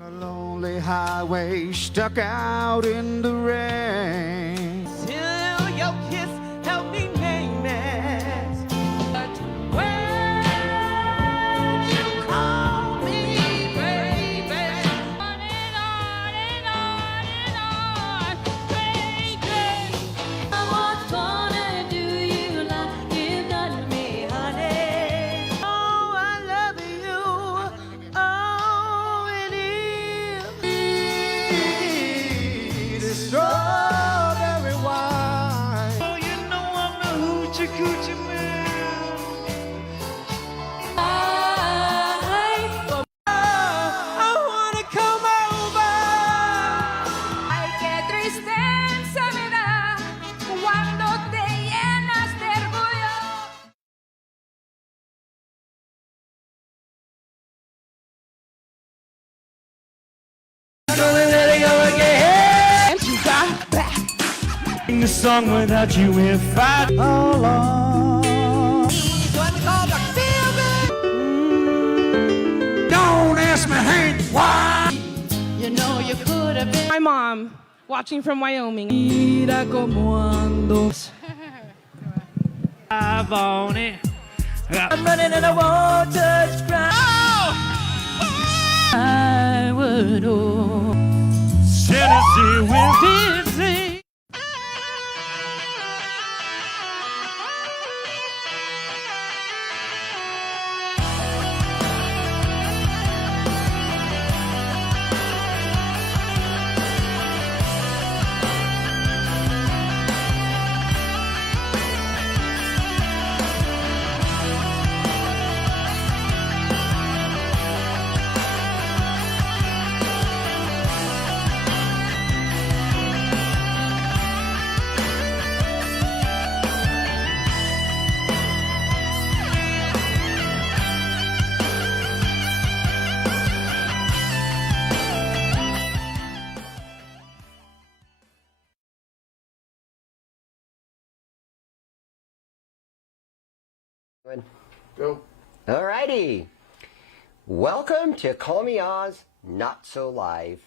On a lonely highway, stuck out in the rain. Till your kiss help me name it. But when you call me baby, on and on and on and on, baby. What's gonna do you like you've done to me, honey? Oh, I love you. Oh, it is. Strawberry wine. Oh, you know I'm the hoochie coochie man. I wanna come over. Ay, qué tristeza me da cuando te llenas de orgullo. And you got back. Sing the song without you if I alone. One called the feel good. Don't ask me, Hank, why? You know you could have been my mom watching from Wyoming. Mira como ando. I've on it. I'm running and I won't touch ground. I would hold Tennessee with Dizzy. Go. Alrighty. Welcome to Call Me Oz Not So Live.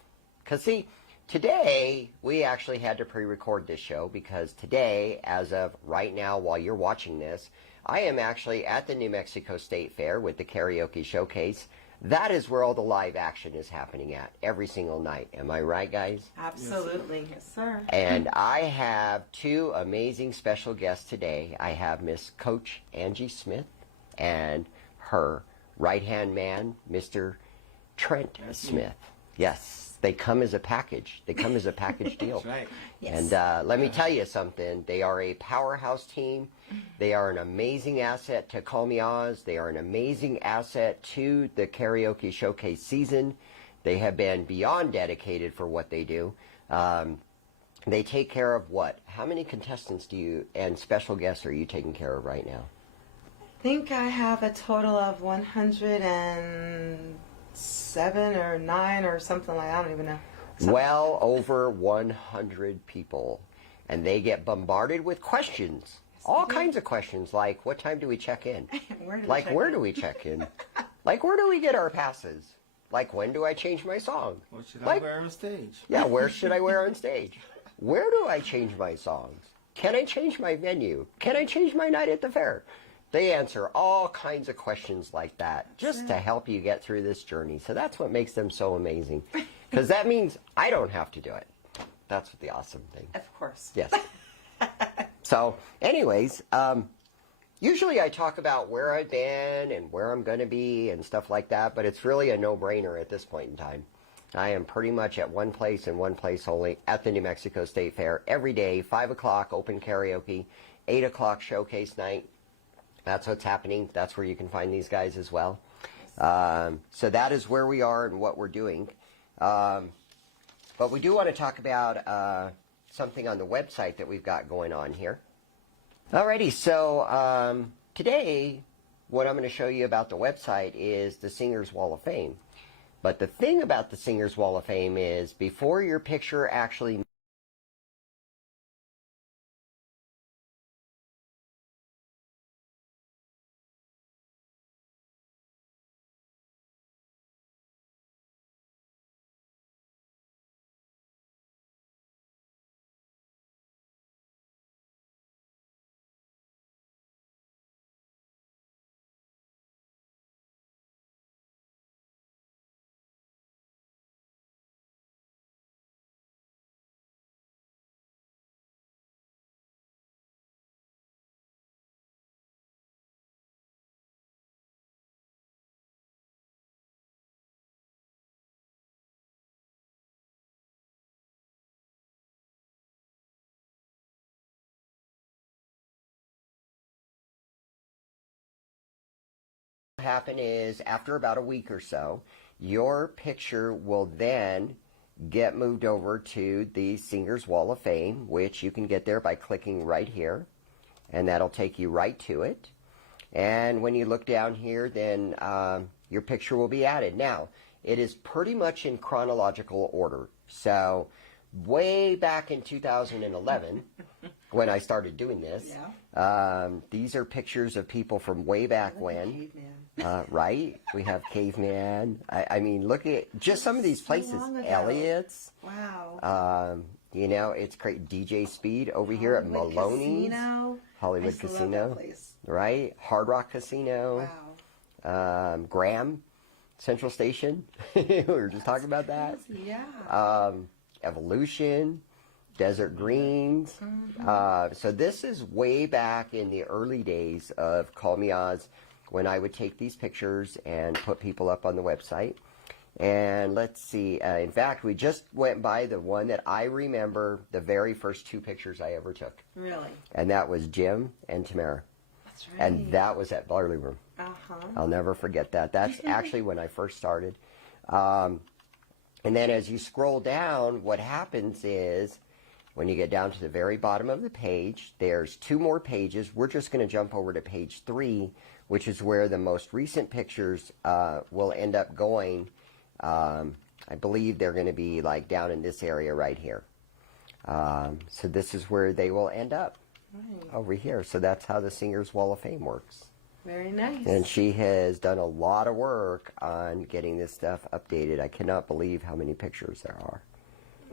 Because see, today we actually had to pre-record this show because today, as of right now while you're watching this, I am actually at the New Mexico State Fair with the Karaoke Showcase. That is where all the live action is happening at every single night. Am I right, guys? Absolutely. Yes, sir. And I have two amazing special guests today. I have Miss Coach Angie Smith and her right-hand man, Mr. Trent Smith. Yes, they come as a package. They come as a package deal. That's right. And let me tell you something. They are a powerhouse team. They are an amazing asset to Call Me Oz. They are an amazing asset to the Karaoke Showcase season. They have been beyond dedicated for what they do. They take care of what? How many contestants do you and special guests are you taking care of right now? I think I have a total of 107 or 9 or something like that. I don't even know. Well over 100 people. And they get bombarded with questions. All kinds of questions like, what time do we check in? Where do we check in? Like, where do we get our passes? Like, when do I change my song? What should I wear on stage? Yeah, where should I wear on stage? Where do I change my songs? Can I change my venue? Can I change my night at the fair? They answer all kinds of questions like that just to help you get through this journey. So that's what makes them so amazing. Because that means I don't have to do it. That's the awesome thing. Of course. Yes. So anyways, usually I talk about where I've been and where I'm going to be and stuff like that. But it's really a no-brainer at this point in time. I am pretty much at one place and one place only at the New Mexico State Fair every day, 5 o'clock open karaoke, 8 o'clock showcase night. That's what's happening. That's where you can find these guys as well. So that is where we are and what we're doing. But we do want to talk about something on the website that we've got going on here. Alrighty, so today what I'm going to show you about the website is the Singers Wall of Fame. But the thing about the Singers Wall of Fame is before your picture actually happen is after about a week or so, your picture will then get moved over to the Singers Wall of Fame, which you can get there by clicking right here, and that'll take you right to it. And when you look down here, then your picture will be added. Now, it is pretty much in chronological order. So way back in 2011, when I started doing this, these are pictures of people from way back when. Right? We have Caveman. I mean, look at just some of these places. Elliot's. Wow. You know, it's great. DJ Speed over here at Maloney's. Casino. Hollywood I used to love Casino. that place. Right? Hard Rock Casino. Wow. Graham Central Station. We were just talking about that. Yeah. Evolution. Desert Greens. So this is way back in the early days of Call Me Oz, when I would take these pictures and put people up on the website. And let's see, in fact, we just went by the one that I remember the very first 2 pictures I ever took. Really? And that was Jim and Tamara. That's right. And that was at Barley Room. Uh-huh. I'll never forget that. That's actually when I first started. And then as you scroll down, what happens is, when you get down to the very bottom of the page, there's 2 more pages. We're just going to jump over to page 3, which is where the most recent pictures will end up going. I believe they're going to be like down in this area right here. So this is where they will end up, over here. So that's how the Singers Wall of Fame works. Very nice. And she has done a lot of work on getting this stuff updated. I cannot believe how many pictures there are.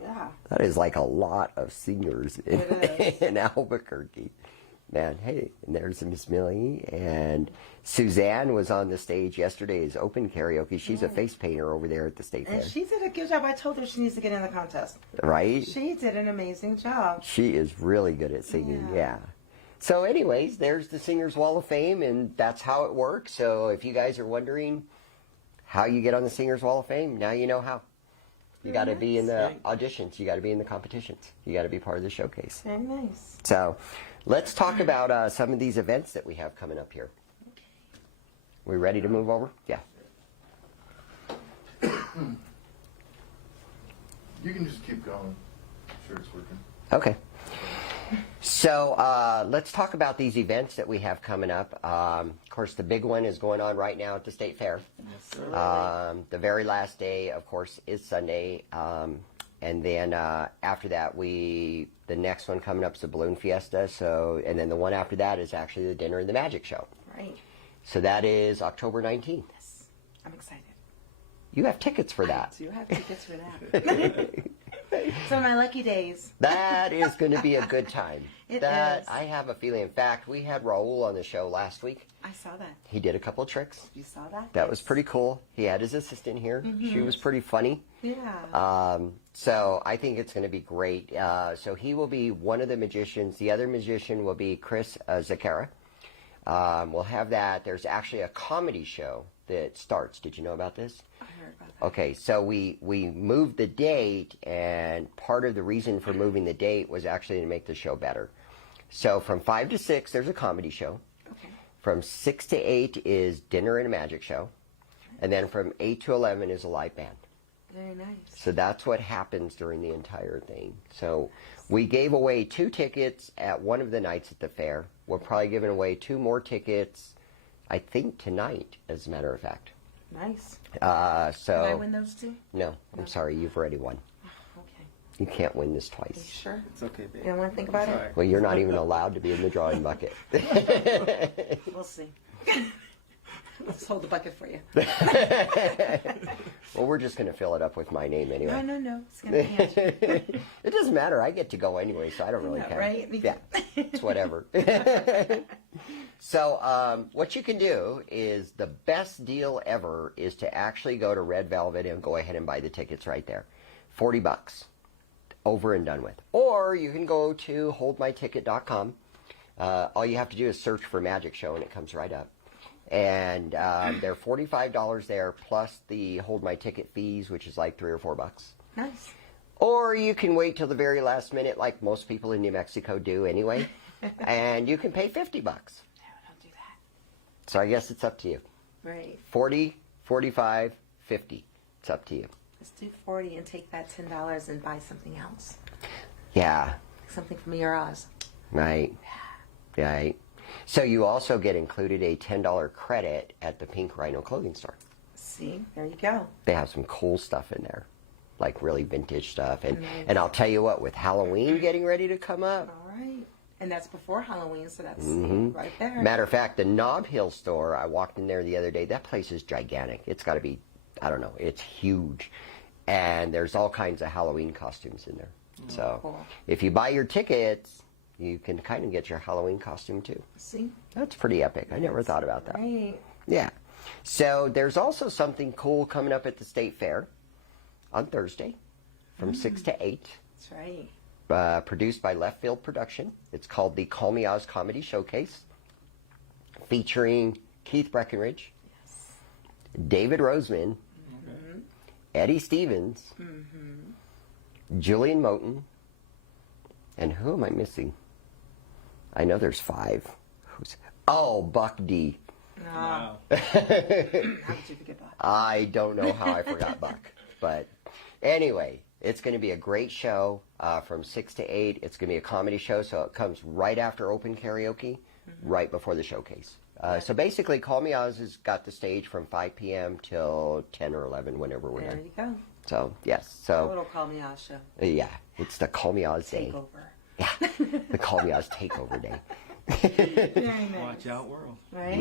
Yeah. That is like a lot of singers in, It is. in Albuquerque. Man, hey, and there's Miss Millie, and Suzanne was on the stage yesterday as open karaoke. She's a face painter over there at the State Fair. And she did a good job. I told her she needs to get in the contest. Right? She did an amazing job. She is really good at singing, yeah. So anyways, there's the Singers Wall of Fame, and that's how it works. So if you guys are wondering how you get on the Singers Wall of Fame, now you know how. You got to be in the auditions. You got to be in the competitions. You got to be part of the showcase. Very nice. So let's talk about some of these events that we have coming up here. Okay. We ready to move over? Yeah. You can just keep going. I'm sure it's working. Okay. So let's talk about these events that we have coming up. Of course, the big one is going on right now at the State Fair. The very last day, of course, is Sunday. And then after that, the next one coming up is the Balloon Fiesta. So, and then the one after that is actually the Dinner and the Magic Show. Right. So that is October 19th. Yes. I'm excited. You have tickets for that. I do have tickets for that. So my lucky days. That is going to be a good time. It that is. I have a feeling. In fact, we had Raul on the show last week. I saw that. He did a couple of tricks. You saw that? That was pretty cool. He had his assistant here. She was pretty funny. Yeah. So I think it's going to be great. So he will be one of the magicians. The other magician will be Chris Zakara. We'll have that. There's actually a comedy show that starts. Did you know about this? I heard about that. Okay, so we moved the date, and part of the reason for moving the date was actually to make the show better. So from 5 to 6, there's a comedy show. Okay. From 6 to 8 is Dinner and a Magic Show. And then from 8 to 11 is a live band. Very nice. So that's what happens during the entire thing. So we gave away 2 tickets at one of the nights at the fair. We're probably giving away 2 more tickets, I think, tonight, as a matter of fact. Nice. So Can I win those 2? No, I'm sorry, you've already won. Okay. You can't win this You twice. sure? It's okay, babe. You don't want to think about it? Well, you're not even allowed to be in the drawing bucket. We'll see. Let's hold the bucket for you. Well, we're just going to fill it up with my name anyway. No. It's going to be Angie. It doesn't matter. I get to go anyway, so I don't really Yeah, care. right? Yeah, it's whatever. So what you can do is the best deal ever is to actually go to Red Velvet and go ahead and buy the tickets right there. $40. Over and done with. Or you can go to holdmyticket.com. All you have to do is search for Magic Show and it comes right up. And they're $45 there plus the Hold My Ticket fees, which is like $3 or $4. Nice. Or you can wait till the very last minute, like most people in New Mexico do anyway, and you can pay $50. No, don't do that. So I guess it's up to you. Right. 40, 45, 50. It's up to you. Let's do 40 and take that $10 and buy something else. Yeah. Something from Miraz. Right. Right. So you also get included a $10 credit at the Pink Rhino clothing store. See, there you go. They have some cool stuff in there, like really vintage stuff. And I'll tell you what, with Halloween getting ready to come up. All right. And that's before Halloween, so that's right there. Matter of fact, the Nob Hill store, I walked in there the other day. That place is gigantic. It's got to be, I don't know, it's huge. And there's all kinds of Halloween costumes in there. So Cool. if you buy your tickets, you can kind of get your Halloween costume too. See? That's pretty epic. I never thought about that. Right. Yeah. So there's also something cool coming up at the State Fair on Thursday from 6 to 8. That's right. Produced by Left Field Production. It's called the Call Me Oz Comedy Showcase, featuring Keith Breckenridge, David Roseman, Eddie Stevens, Julian Moten, and who am I missing? I know there's 5. Buck D. Wow. How did you forget that? I don't know how I forgot Buck. But anyway, it's going to be a great show from 6 to 8. It's going to be a comedy show, so it comes right after open karaoke, right before the showcase. So basically, Call Me Oz has got the stage from 5 p.m. till 10 or 11, whenever we're There done. you go. So, yes. A So, little Call Me Oz show. yeah, it's the Call Me Oz day. Takeover. Yeah, the Call Me Oz takeover day. Very nice. Watch out, world. Right?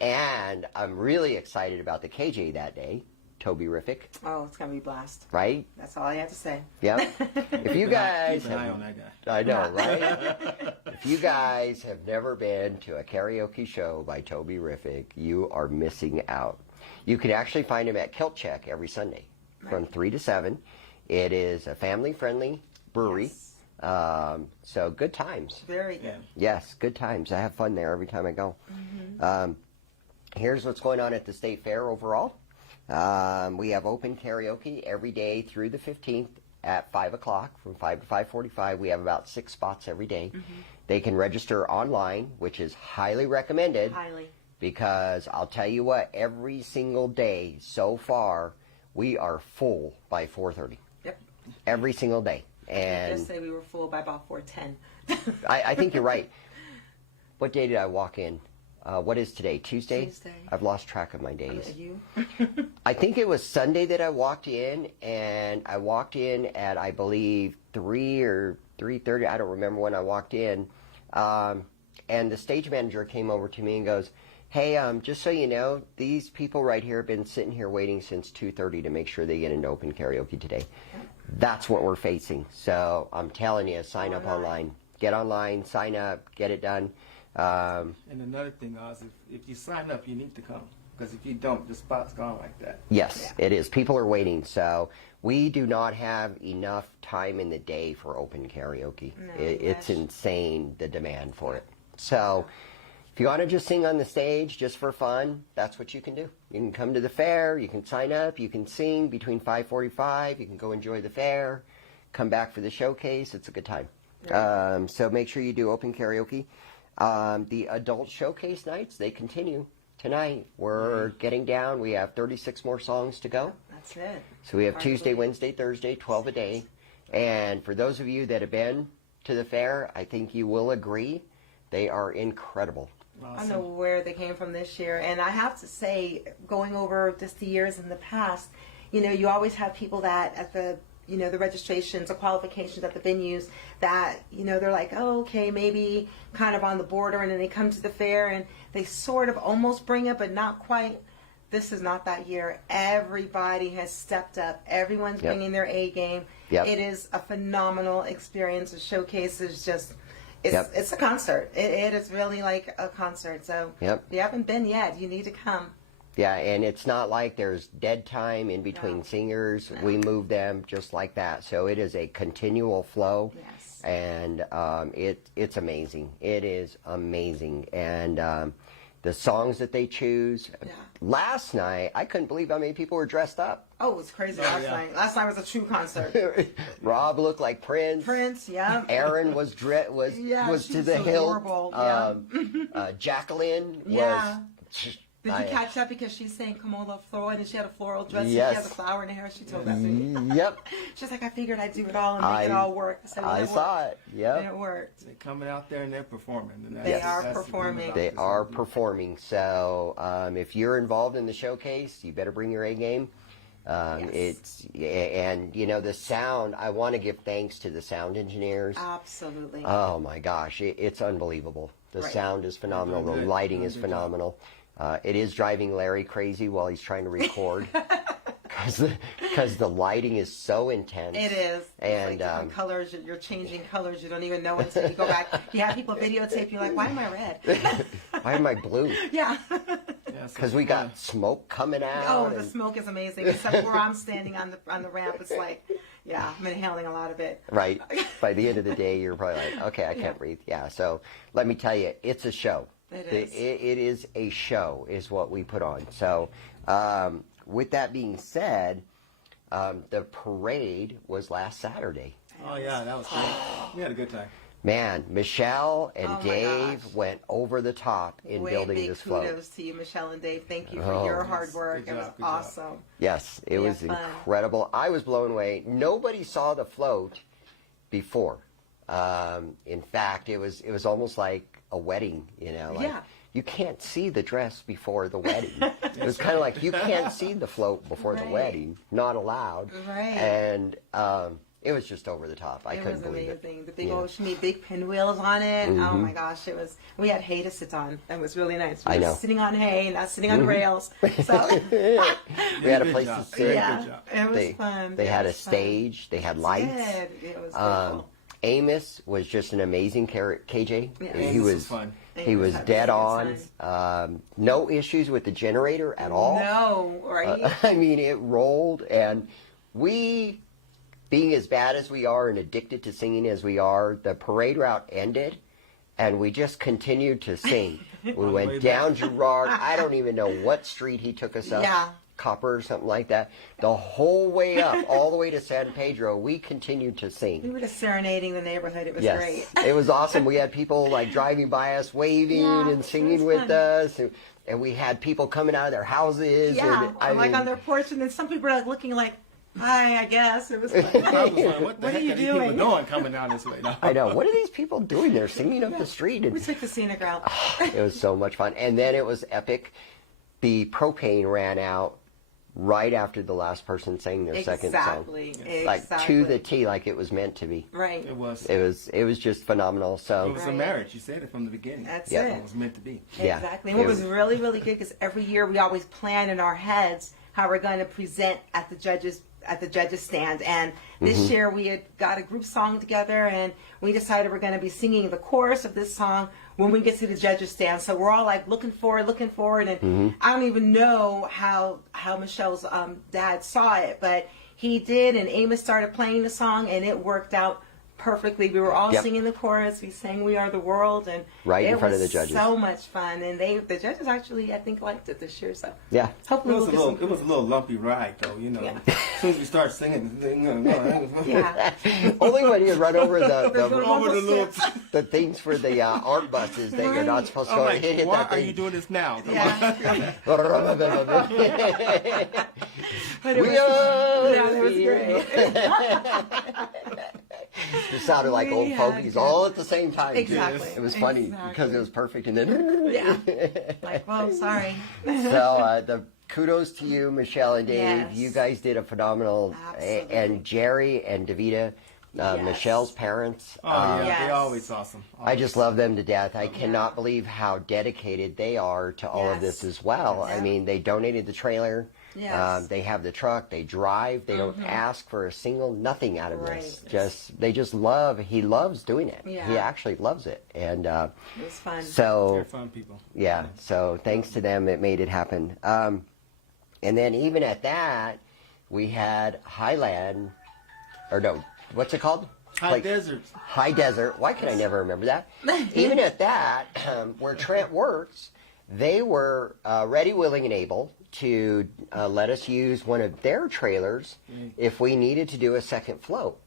And I'm really excited about the KJ that day, Toby Riffic, Oh, it's going to be blast. right? That's all I have to say. Yep. If you guys Keep an eye have, on that guy. I know, right? If you guys have never been to a karaoke show by Toby Riffic, you are missing out. You can actually find him at Kilt Check every Sunday from 3 to 7. It is a family-friendly brewery. Yes. So good times. Very good. Yeah. Yes, good times. I have fun there every time I go. Here's what's going on at the State Fair overall. We have open karaoke every day through the 15th at 5 o'clock, from 5 to 5:45. We have about 6 spots every day. They can register online, which is highly recommended. Highly. Because I'll tell you what, every single day so far, we are full by 4:30. Yep. Every single day. I And just say we were full by about 4:10. I think you're right. What day did I walk in? What is today? Tuesday? Tuesday. I've lost track of my days. You? I think it was Sunday that I walked in, and I walked in at, I believe, 3 or 3:30. I don't remember when I walked in. And the stage manager came over to me and goes, hey, just so you know, these people right here have been sitting here waiting since 2:30 to make sure they get into open karaoke today. That's what we're facing. So I'm telling you, sign up online. Get online, sign up, get it done. And another thing, Oz, if you sign up, you need to come. Because if you don't, the spot's gone like that. Yes, it is. People are waiting. So we do not have enough time in the day for open karaoke. No, It's gosh. insane, the demand for it. So if you want to just sing on the stage just for fun, that's what you can do. You can come to the fair, you can sign up, you can sing between 5:45, you can go enjoy the fair, come back for the showcase. It's a good time. So make sure you do open karaoke. The adult showcase nights, they continue tonight. We're getting down. We have 36 more songs to go. That's it. So we have Hard to Tuesday, believe. Wednesday, Thursday, 12 a day. And for those of you that have been to the fair, I think you will agree, they are incredible. I don't know where they came from this year. And I have to say, going over just the years in the past, you always have people that at the, the registrations or qualifications at the venues that, they're like, oh, okay, maybe kind of on the border. And then they come to the fair and they sort of almost bring it, but not quite. This is not that year. Everybody has stepped up. Everyone's Yep. bringing their A game. Yep. It is a phenomenal experience. The showcase is just... Yep. It's a concert. It is really like a concert. So Yep. if you haven't been yet, you need to come. Yeah, and it's not like there's dead time in between No. singers. We move them just like that. So it is a continual flow. Yes. And it's amazing. It is amazing. And the songs that they choose. Yeah. Last night, I couldn't believe how many people were dressed up. Oh, it was crazy last night. Last night was a true concert. Rob looked like Prince. Prince, yeah. Aaron was Yeah, was she to was the so hilt. adorable, yeah. Jacqueline was Yeah. Did you catch that because she's saying Kamola floral and she had a floral dress and Yes. she has a flower in her hair? She told that to me. Yep. She's like, I figured I'd do it all and make it all work. I said, well, I it saw worked. it. Yep. And it worked. They're coming out there and they're performing. And They that's- are that's the thing performing. about They this are whole deal. performing. So if you're involved in the showcase, you better bring your A game. Yes. And the sound. I want to give thanks to the sound engineers. Absolutely. Oh my gosh, it's unbelievable. The Right. sound is phenomenal. The They're good. lighting They're is good phenomenal. It is driving Larry crazy while he's trying to record because the lighting is so intense. It is. And It's like different colors. You're changing colors. You don't even know until you go back. You have people videotape. You're like, why am I red? why am I blue? Yeah. Yeah, so Because we got smoke coming out. Oh, the and- smoke is amazing. Except where I'm standing on the ramp, it's like, yeah, I'm inhaling a lot of it. Right. By the end of the day, you're probably like, okay, I can't breathe. Yeah. So let me tell you, it's a show. It is. It is a show, is what we put on. So with that being said, the parade was last Saturday. Oh yeah, that was great. We had a good time. Man, Michelle and Oh, my Dave gosh. went over the top in Way building big this float. kudos to you, Michelle and Dave. Thank you for Oh, your yes. hard work. Good It was job, good job. awesome. Yes, it We was had fun. incredible. I was blown away. Nobody saw the float before. In fact, it was almost like a wedding, Like, Yeah. you can't see the dress before the wedding. It was kind of like you can't see the float before the Right. wedding. Not allowed. Right. And it was just over the top. I It couldn't was believe amazing. it. The big Yeah. Mm-hmm. old, she made big pinwheels on it. Oh my gosh, it was. We had hay to sit on. That was really nice. We I were know. sitting on hay, not sitting on rails. So We had a Good place job. to sit. yeah, Good job. it was They, fun. they It had a was fun. stage. They had lights. It was cool. Amos was just an amazing KJ. Yeah. He Amos was was fun. He Amos was had a dead really good on. No issues with the generator at all. No, right? I mean, it rolled, and we, being as bad as we are and addicted to singing as we are, the parade route ended, and we just continued to sing. We the way went back. down Girard. I don't even know what street he took us up. Yeah. Copper or something like that. The whole way up, all the way to San Pedro, we continued to sing. We were just serenading the neighborhood. It was Yes, great. it was awesome. We had people like driving by us, waving Yeah, and it singing was with fun. us, and we had people coming out of their houses. Yeah, and, I like mean, on their porch, and then some people were like looking like, "Hi, I guess." It was fun. I was like, what the What heck are you are these doing? people doing coming down this way? No. I know. What are these people doing? They're singing up the street, We and took the scenic route. it was so much fun. And then it was epic. The propane ran out right after the last person sang their second song. Exactly. Like to the T, like it was meant to be. Right. It was. It was just phenomenal. It So was a Right. marriage. You said it from the beginning. That's Yeah. it. It was meant to be. yeah, Exactly. And what it was really, really good because every year we always plan in our heads how we're going to present at the judges stand. And this year we had got a group song together, and we decided we're going to be singing the chorus of this song when we get to the judges stand. So we're all like looking forward, and I don't even know how Michelle's dad saw it, but he did, and Amos started playing the song, and it worked out perfectly. We were all Yep. singing the chorus. We sang "We Are the World," and Right in it front of was the judges. So much fun, and the judges actually, I think, liked it this year. So yeah. It hopefully was, we'll get some. it was a little lumpy ride, though, Yeah. As soon as we start singing, Yeah, Only when you run over There's over the almost little. the things for the art buses that you're not supposed to I'm go like, hit why that are thing. you doing this now? Come yeah. But it We was, are yeah, it was great. It sounded like We old had fogies good- all at the same time. too. Exactly. It was funny Exactly. because it was perfect, and then Yeah. Like, well, sorry. so the kudos to you, Michelle and Dave. Yes. You guys did a phenomenal. Absolutely. And Jerry and Davita, Yes. Michelle's parents. Oh, yeah, Yes. they're always awesome. I just love them to death. I cannot believe how dedicated they are to all of Yes. this as well. I Yeah. mean, they donated the trailer. Yes. They have the truck. They drive. They don't ask for a single nothing out of this. Right. They just love. He loves doing it. Yeah. He actually loves it. And It was fun. so They're fun people. yeah. So thanks to them, it made it happen. And then even at that, we had Highland, or no, what's it called? High deserts. High Desert. Why can I never remember that? Even at that, where Trent works, they were ready, willing, and able to let us use one of their trailers if we needed to do a second float.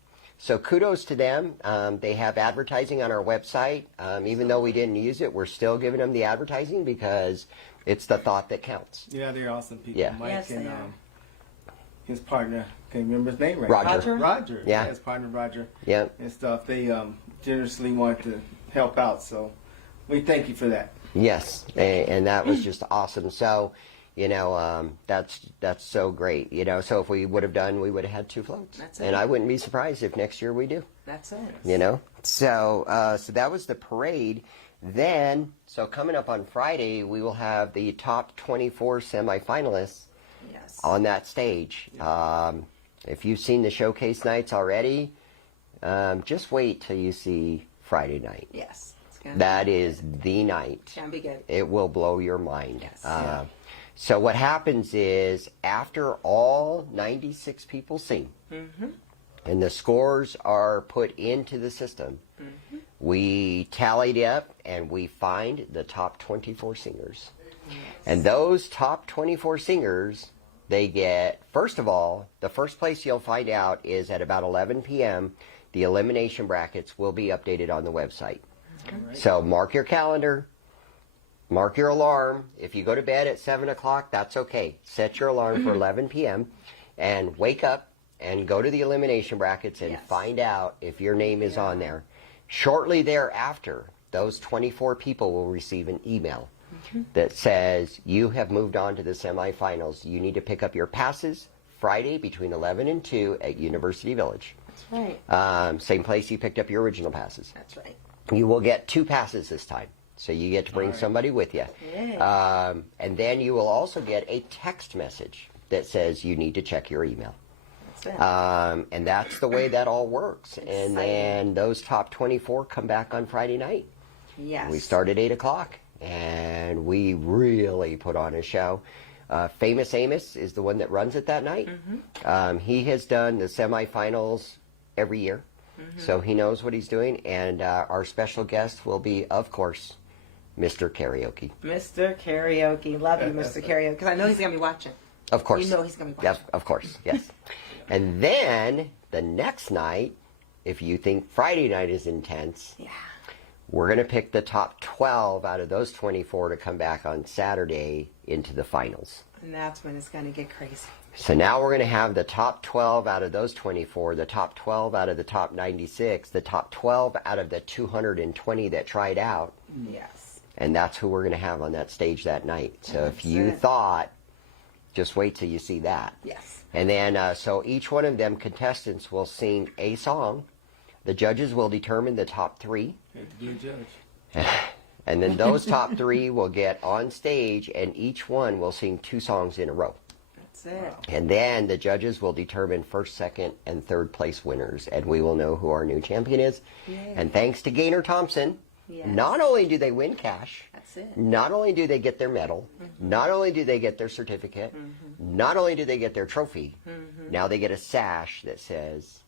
So kudos to them. They have advertising on our website. Even though we didn't use it, we're still giving them the advertising because it's the thought that counts. Yeah, they're awesome people. Yeah. Mike Yes, and they are. his partner, can't remember his name right Roger. now. Roger. Yeah. His partner Roger. Yeah. And stuff. They generously want to help out. So we thank you for that. Yes, and that was just awesome. So, that's so great. So if we would have done, we would have had 2 floats. That's it. And I wouldn't be surprised if next year we do. That's it. So that was the parade. Then, so coming up on Friday, we will have the top 24 semifinalists Yes. on that stage. If you've seen the showcase nights already, just wait till you see Friday night. Yes. It's gonna That is the night. can be good. It will blow your mind. Yes. So what happens is after all 96 people sing, and the scores are put into the system, we tallied up and we find the top 24 singers. And those top 24 singers, they get, first of all, the first place you'll find out is at about 11 p.m. The elimination brackets will be updated on the website. So mark your calendar, mark your alarm. If you go to bed at 7 o'clock, that's okay. Set your alarm for 11 p.m. and wake up and go to the elimination brackets and Yes. find out if your name is on there. Shortly thereafter, those 24 people will receive an email that says you have moved on to the semifinals. You need to pick up your passes Friday between 11 and 2 at University Village. That's right. Same place you picked up your original passes. That's right. You will get 2 passes this time. So you get to bring somebody with you. Yay. And then you will also get a text message that says you need to check your email. That's it. And that's the way that all works. And Exciting. then those top 24 come back on Friday night. Yes. We start at 8 o'clock, and we really put on a show. Famous Amos is the one that runs it that night. He has done the semifinals every year, so he knows what he's doing. And our special guest will be, of course, Mr. Karaoke. Mr. Karaoke. Love you, Mr. Karaoke. Because I know he's going to be watching. Of course. You know he's going to be Yes, watching. of course, yes. And then the next night, if you think Friday night is intense, Yeah. we're going to pick the top 12 out of those 24 to come back on Saturday into the finals. And that's when it's going to get crazy. So now we're going to have the top 12 out of those 24, the top 12 out of the top 96, the top 12 out of the 220 that tried out, Yes. and that's who we're going to have on that stage that night. So if That's you it. thought, just wait till you see that. Yes. And then, so each one of them contestants will sing a song. The judges will determine the top 3. You have to be a judge. And then those top 3 will get on stage, and each one will sing 2 songs in a row. That's it. And then the judges will determine first, second, and third place winners, and we will know who our new champion is. Yay. And thanks to Gaynor Thompson, Yes. not only do they win cash, That's it. not only do they get their medal, not only do they get their certificate, not only do they get their trophy, now they get a sash that says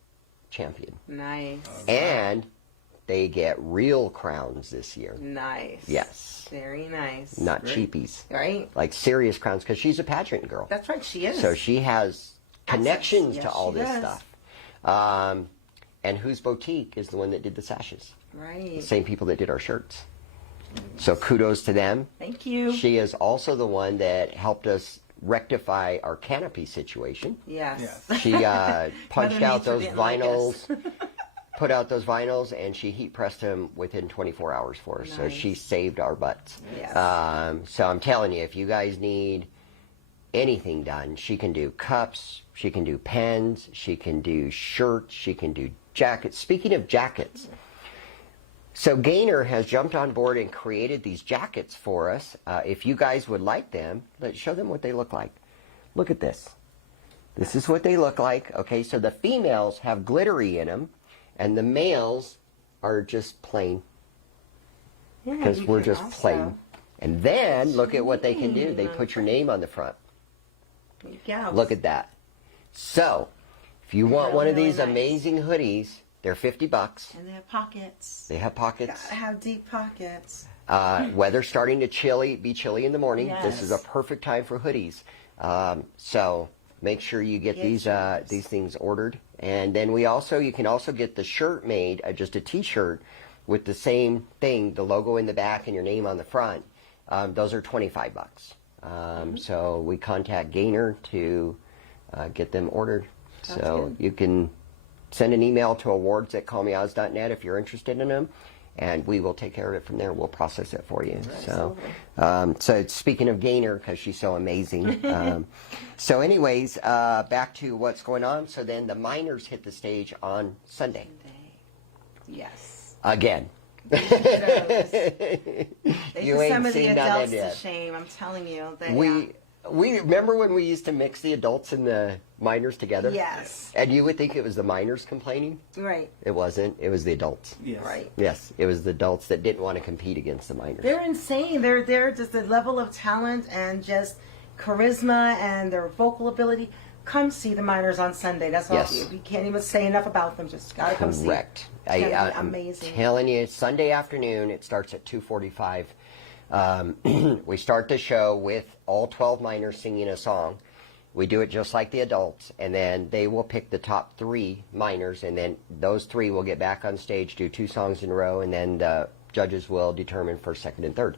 champion. Nice. And they get real crowns this year. Nice. Yes. Very nice. Not Great. cheapies. Right? Like serious crowns, because she's a pageant girl. That's right. She is. So she has connections Yes, to all she this does. stuff. And whose boutique is the one that did the sashes? Right. The same people that did our shirts. So kudos to them. Thank you. She is also the one that helped us rectify our canopy situation. Yes. Yes. She punched Mother out Nature those didn't like us. vinyls, put out those vinyls, and she heat pressed them within 24 hours for us. So Nice. she saved our butts. Yes. So I'm telling you, if you guys need anything done, she can do cups, she can do pens, she can do shirts, she can do jackets. Speaking of jackets, so Gaynor has jumped on board and created these jackets for us. If you guys would like them, let's show them what they look like. Look at this. This is what they look like. Okay, so the females have glittery in them, and the males are just plain, Yeah, because you we're can just also- plain. And then look at what they can do. They put your name on the front. There you go. Look at that. So, if you want one of Really these nice. amazing hoodies, they're $50. And they have pockets. They have pockets. Gotta have deep pockets. Weather's starting to be chilly in the morning. This is a Yes. perfect time for hoodies. So make sure you get Get these yours. these things ordered, And then you can also get the shirt made, just a T-shirt with the same thing, the logo in the back and your name on the front. Those are $25. So we contact Gainer to get them ordered. So you can send an email to awards@callmeoz.net if you're interested in them, and we will take care of it from there. We'll process it for you. So speaking of Gainer, because she's so amazing. So anyways, back to what's going on. So then the miners hit the stage on Sunday. Yes. Again. They You put ain't some of the seen adults nothing to yet. shame. I'm telling you. We remember when we used to mix the adults and the minors together? Yes. And you would think it was the minors complaining? Right. It wasn't. It was the adults. Yes. Right. Yes, it was the adults that didn't want to compete against the minors. They're insane. They're just the level of talent and just charisma and their vocal ability. Come see the miners on Sunday. That's all. Yes. We can't even say enough about them. Just gotta come see. Correct. It's gonna be I'm amazing. telling you, Sunday afternoon, it starts at 2:45. We start the show with all 12 miners singing a song. We do it just like the adults, and then they will pick the top 3 miners, and then those 3 will get back on stage, do 2 songs in a row, and then the judges will determine first, second, and third.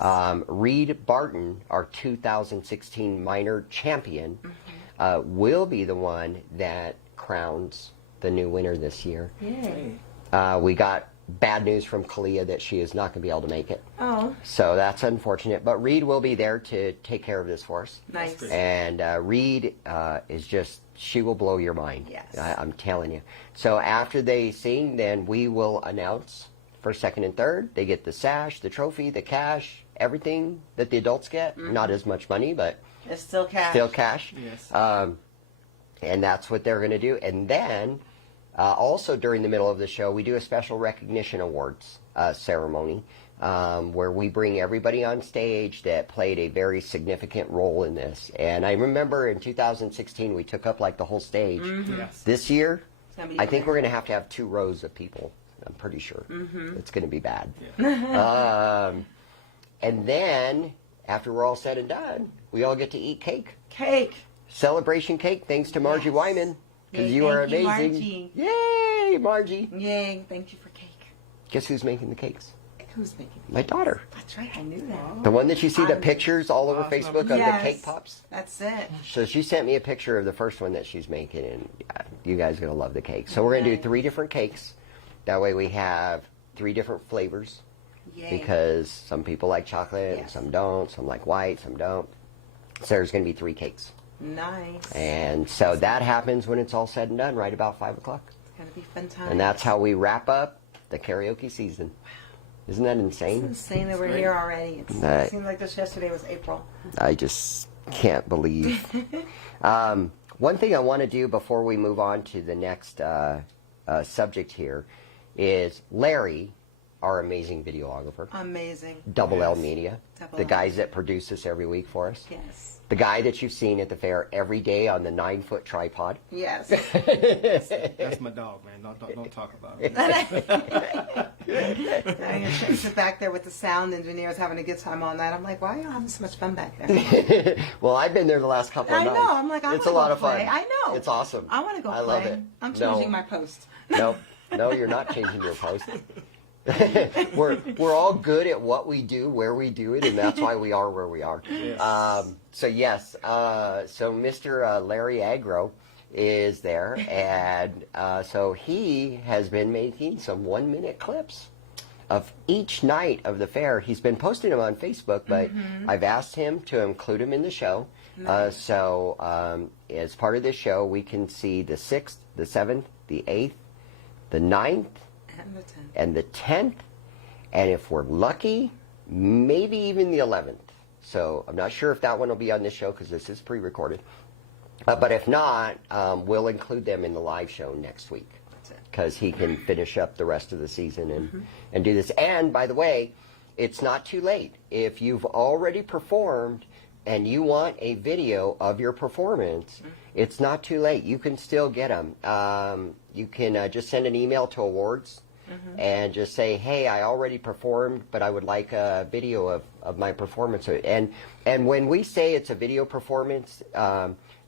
Nice. Reed Barton, our 2016 minor champion, will be the one that crowns the new winner this year. Yay. We got bad news from Kalia that she is not going to be able to make it. Oh, So that's unfortunate. But Reed will be there to take care of this for us. nice. And Reed is just, she will blow your mind. Yes. I'm telling you. So after they sing, then we will announce first, second, and third. They get the sash, the trophy, the cash, everything that the adults get. Not as much money, but It's still cash. still cash. Yes. And that's what they're going to do. And then also during the middle of the show, we do a special recognition awards ceremony where we bring everybody on stage that played a very significant role in this. And I remember in 2016, we took up like the whole stage. Yes. This year, It's gonna be I think we're different. going to have 2 rows of people. I'm pretty sure. It's going to be bad. And then, after we're all said and done, we all get to eat cake. Cake. Celebration cake, thanks to Margie Yes. Wyman. Because Yay, you are thank you, amazing. Margie. Yay, Margie. Yay. Thank you for cake. Guess who's making the cakes? Who's making? My daughter. That's right. I knew that. The one that you see the I'm- pictures all over Awesome. Facebook of Yes. the cake pops. That's it. So she sent me a picture of the first one that she's making, and you guys are going to love the cake. So we're going to do Nice. 3 different cakes. That way we have 3 different flavors. Yay. Because some people like chocolate and Yes. some don't. Some like white, some don't. So there's going to be 3 cakes. Nice. And so that happens when it's all said and done, right about 5 o'clock. It's gonna be fun time. And that's how we wrap up the karaoke season. Isn't that It's insane? insane that we're great. here already. Right. It seems like this yesterday was April. I just can't believe. One thing I want to do before we move on to the next subject here is Larry, our amazing videographer, Amazing. Double L Yes. Media, Double the L. guys that produce this every week for us. Yes. The guy that you've seen at the fair every day on the 9-foot tripod. Yes. That's my dog, man. Don't talk about it. I sit back there with the sound engineers having a good time all night. I'm like, why are you having so much fun back there? Well, I've been there the last couple of I nights. know. I'm like, I it's wanna a lot go of fun. play. I know. It's awesome. I want to go I play. love it. I'm No. changing my post. No, you're not changing your post. we're all good at what we do, where we do it, and that's why we are where we are. Yes. So Mr. Larry Agro is there, and so he has been making some 1-minute clips of each night of the fair. He's been posting them on Facebook, but I've asked him to include them in the show. So as part of this show, we can see the 6th, the 7th, the 8th, the 9th, And the 10th. and the 10th, and if we're lucky, maybe even the 11th. So I'm not sure if that one will be on this show because this is pre-recorded. But if not, we'll include them in the live show next week because he can finish up the rest of the season and do this. And by the way, it's not too late. If you've already performed and you want a video of your performance, it's not too late. You can still get them. You can just send an email to awards and just say, hey, I already performed, but I would like a video of my performance. And when we say it's a video performance,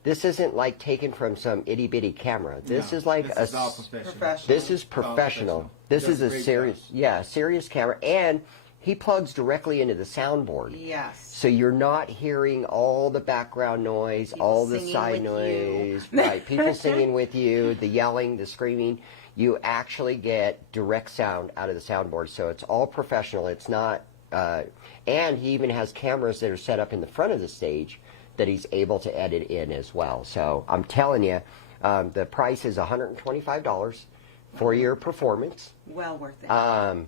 this isn't like taken from some itty bitty camera. This No, is like this a is all professional. Professional. this is professional. This Does is a a great serious, job. yeah, serious camera, and he plugs directly into the soundboard. Yes. So you're not hearing all the background noise, People all the singing side with noise, you. right? People singing with you, the yelling, the screaming. You actually get direct sound out of the soundboard, so it's all professional. It's not, and he even has cameras that are set up in the front of the stage that he's able to edit in as well. So I'm telling you, the price is $125 for your performance. Well worth it.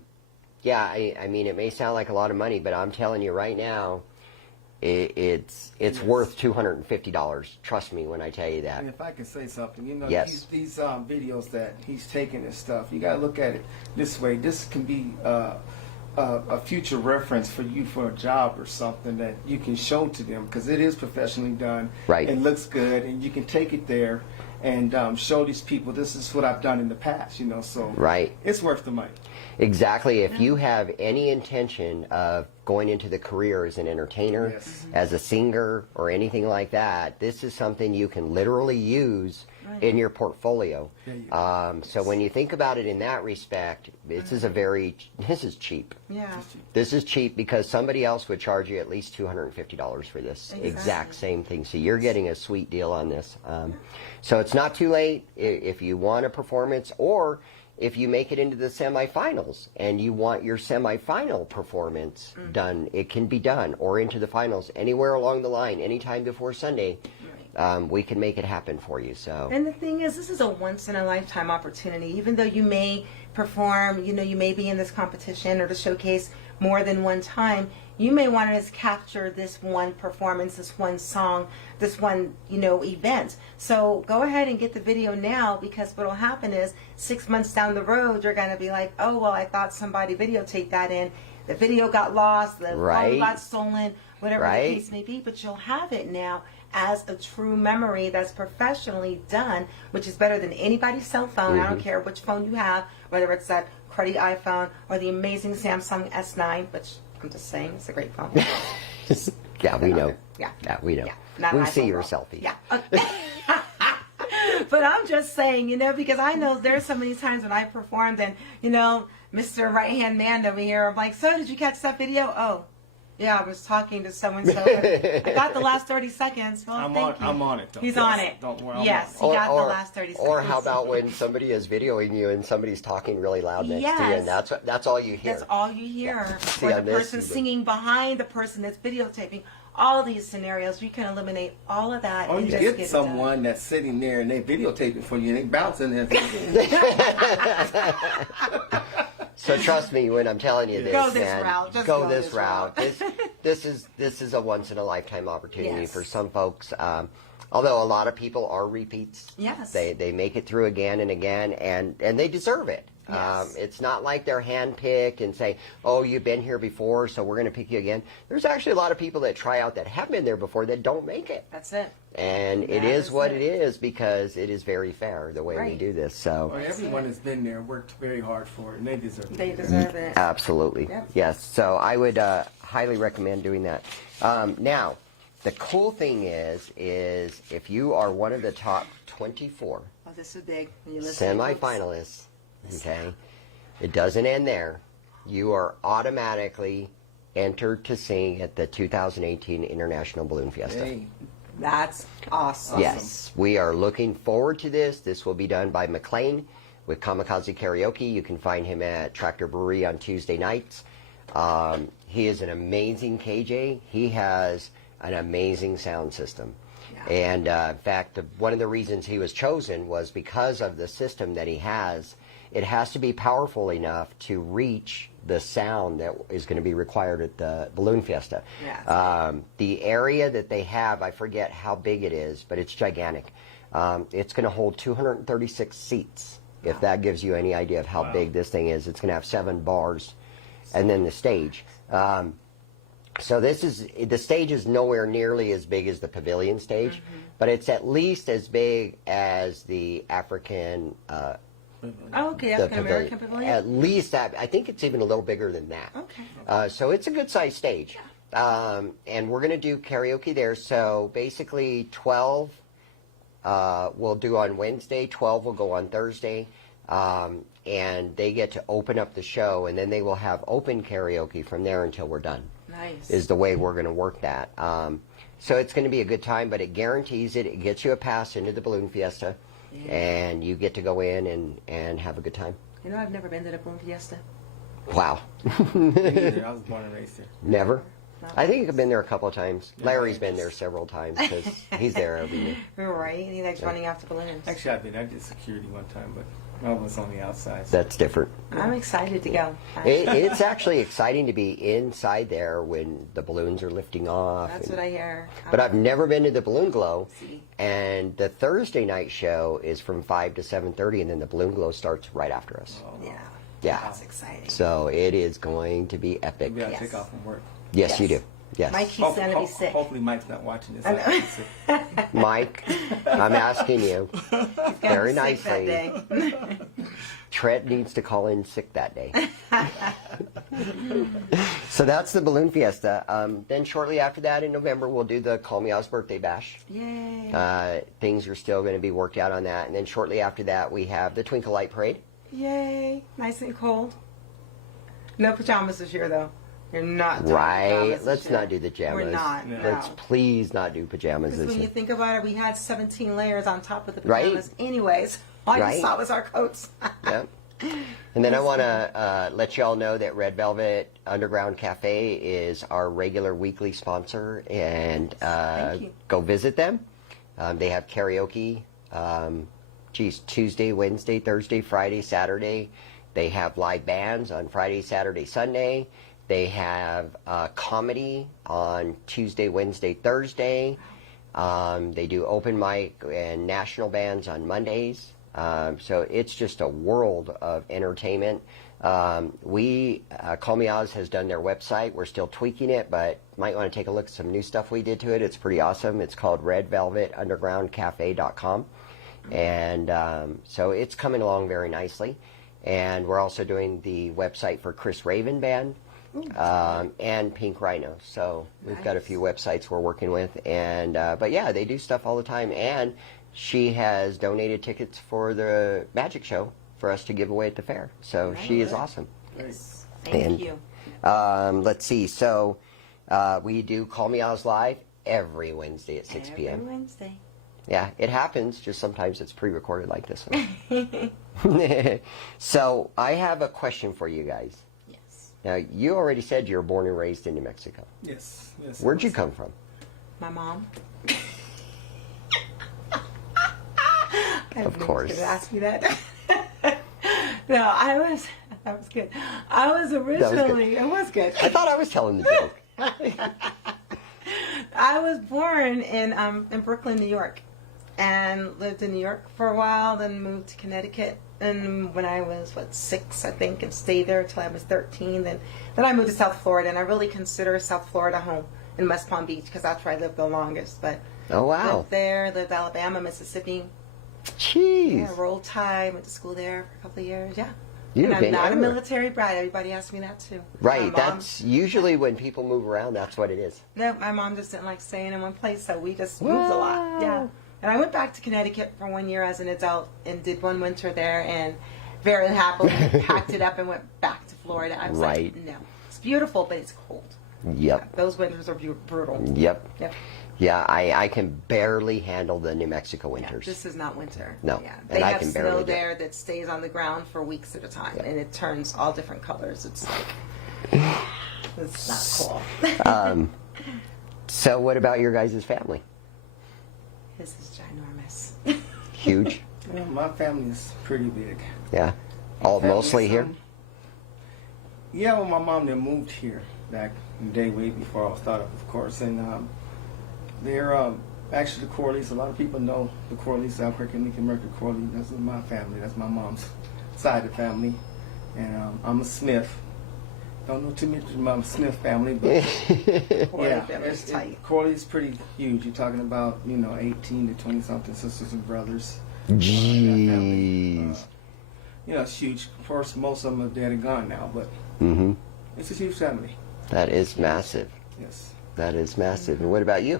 Yeah, I mean, it may sound like a lot of money, but I'm telling you right now, it's worth $250. Trust me when I tell you that. And if I can say something, you know, Yes. these videos that he's taking and stuff, you got to look at it this way. This can be a future reference for you for a job or something that you can show to them, because it is professionally done. Right. It looks good, and you can take it there and show these people, this is what I've done in the past, you know, so Right. it's worth the money. Exactly. If you have any intention of going into the career as an entertainer, Yes. as a singer, or anything like that, this is something you can literally use in your portfolio. There you go. So when you think about it in that respect, this is cheap. yeah. This is cheap because somebody else would charge you at least $250 for this exact same thing. So you're getting a sweet deal on this. So it's not too late if you want a performance, or if you make it into the semifinals and you want your semifinal performance done, it can be done, or into the finals, anywhere along the line, anytime before Sunday. We can make it happen for you. So, And the thing is, this is a once in a lifetime opportunity. Even though you may perform, you know, you may be in this competition or the showcase more than one time, you may want to just capture this one performance, this one song, this one, you know, event. So go ahead and get the video now, because what will happen is 6 months down the road, you're going to be like, oh, well, I thought somebody videotaped that in. The video got lost, the Right. phone got stolen, whatever Right. the case may be, but you'll have it now as a true memory that's professionally done, which is better than anybody's cell phone. I don't care which phone you have, whether it's that cruddy iPhone or the amazing Samsung S9, which I'm just saying, it's a great phone. yeah, we know. Yeah. Yeah, we know. Yeah, not We an see iPhone your Pro. selfie. Yeah. But I'm just saying, you know, because I know there's so many times when I performed and, you know, Mr. Right-Hand Man over here, I'm like, so did you catch that video? Oh, yeah, I was talking to so-and-so. I got the last 30 seconds. Well, I'm thank you. I'm on it, though. He's Yes. on it. Don't worry, I'm Yes, on he got the last 30 seconds. Or how about when somebody is videoing you and somebody's talking really loud next to you, Yes. and that's all you hear. That's all you hear. See, Or I the missed person you, but- singing behind the person that's videotaping. All these scenarios, you can eliminate all of that. Or and you just get it someone that's sitting there and they videotaping for you and they bouncing and So trust me when I'm telling you this. Go this man, route. Just go go this this route. route. This is a once in a lifetime opportunity Yes. for some folks. Although a lot of people are repeats. Yes. They make it through again and again, and they deserve it. Yes. It's not like they're handpicked and say, "Oh, you've been here before, so we're going to pick you again." There's actually a lot of people that try out that have been there before that don't make it. That's it. And it That is is what it. it is, because it is very fair the way we Right. do this. So. Or everyone has been there, worked very hard for it, and they deserve it. They deserve it. Absolutely. Yep. Yes. So I would highly recommend doing that. Now, the cool thing is if you are one of the top 24 Oh, this is big. When you listen to folks. semifinalists, okay, it doesn't end there. You are automatically entered to sing at the 2018 International Balloon Fiesta. Hey, That's awesome. Yes, we are looking forward to this. This will be done by McLean with Kamikaze Karaoke. You can find him at Tractor Brewery on Tuesday nights. He is an amazing KJ. He has an amazing sound system. Yeah. And in fact, one of the reasons he was chosen was because of the system that he has. It has to be powerful enough to reach the sound that is going to be required at the Balloon Fiesta. Yeah. The area that they have, I forget how big it is, but it's gigantic. It's going to hold 236 seats, if that gives you any idea of how big this thing is. It's going to have 7 bars, and then the stage. So the stage is nowhere nearly as big as the pavilion stage, but it's at least as big as the African Oh, okay, the African American pavilion. At least that. I think it's even a little bigger than that. Okay. So it's a good sized stage. And we're going to do karaoke there. So basically 12 will do on Wednesday. 12 will go on Thursday. And they get to open up the show, and then they will have open karaoke from there until we're done. Nice. Is the way we're going to work that. So it's going to be a good time, but it guarantees it. It gets you a pass into the Balloon Fiesta, and you get to go in and have a good time. You know, I've never been to the Balloon Fiesta. Wow. Me neither. I was born and raised there. Never? Not I think once. I've been there a couple of times. Larry's been there several times because he's there every year. Right, and he likes running after balloons. Actually, I did security one time, but I was on the outside. That's different. I'm excited to go. It's actually exciting to be inside there when the balloons are lifting off. That's and- what I hear. But I've never been to the Balloon Glow. See. And the Thursday night show is from 5 to 7:30, and then the Balloon Glow starts right after us. Yeah. Yeah. That's exciting. So it is going to be epic. Maybe I'll Yes. take off from work. Yes, you Yes. do. Yes. Mike, he's going to be sick. Hopefully Mike's not watching this. I know. I can see. Mike, I'm asking you He's gonna very be sick that nicely. day. Trent needs to call in sick that day. So that's the Balloon Fiesta. Then shortly after that in November, we'll do the Call Me Oz Birthday Bash. Yay. Things are still going to be worked out on that. And then shortly after that, we have the Twinkle Light Parade. Yay. Nice and cold. No pajamas this year, though. You're not doing Right. pajamas this Let's year. not do the pajamas. We're not. No. No. Let's please not do pajamas Because this when you year. think about it, we had 17 layers on top of the Right. pajamas anyways. All Right. you saw was our coats. Yep. And then I want to let you all know that Red Velvet Underground Cafe is our regular weekly sponsor, and Thank you. go visit them. They have karaoke, Tuesday, Wednesday, Thursday, Friday, Saturday. They have live bands on Friday, Saturday, Sunday. They have comedy on Tuesday, Wednesday, Thursday. They do open mic and national bands on Mondays. So it's just a world of entertainment. Call Me Oz has done their website. We're still tweaking it, but might want to take a look at some new stuff we did to it. It's pretty awesome. It's called redvelvetundergroundcafe.com. And so it's coming along very nicely. And we're also doing the website for Chris Raven Band and Pink Rhino. So we've got a few websites we're working with. And but yeah, they do stuff all the time. And she has donated tickets for the magic show for us to give away at the fair. So she is awesome. Thank And, you. Let's see. So we do Call Me Oz Live every Wednesday at 6 Every p.m. Wednesday. Yeah, it happens. Just sometimes it's pre-recorded like this one. So I have a question for you guys. Yes. Now, you already said you were born and raised in New Mexico. Yes. Yes. Where'd you come from? My mom. Of course. Did ask me that? No, that was good. I was originally, it was good. I thought I was telling the joke. I was born in Brooklyn, New York, and lived in New York for a while, then moved to Connecticut. And when I was 6, I think, and stayed there until I was 13. Then I moved to South Florida, and I really consider South Florida home in West Palm Beach because that's where I lived the longest. But Oh, wow. lived there, lived Alabama, Mississippi. Jeez. Yeah, Roll Tide, went to school there for a couple of years. Yeah. You've and I'm been not everywhere. a military brat. Everybody asks me that too. Right. My mom- That's usually when people move around, that's what it is. No, my mom just didn't like staying in one place, so we just moved a lot. Yeah. And I went back to Connecticut for 1 year as an adult and did one winter there and very happily packed it up and went back to Florida. I was Right. like, no. It's beautiful, but it's cold. Yep. Those winters are brutal. Yep. Yep. Yeah, I can barely handle the New Mexico Yeah, winters. this is not winter. No, Yeah. and They I have can snow barely do it. there that stays on the ground for weeks at a time, Yeah. and it turns all different colors. It's like, it's not cool. So what about your guys' family? This is ginormous. Huge? Well, my family is pretty big. Yeah. All Family's, mostly here? Yeah, well, my mom, they moved here back in the day way before I was thought of course. And they're actually the Corleys. A lot of people know the Corleys, Albuquerque, Lincoln, Mercury Corley. That's my family. That's my mom's side of the family. And I'm a Smith. Don't know too much about my Smith family, but Corley yeah, family's tight. Corley's pretty huge. You're talking about 18 to 20 something sisters and brothers. Jeez. It's huge. Of course, most of them are dead and gone now, but Mm-hmm. it's a huge family. That is massive. Yes. That is massive. And what about you?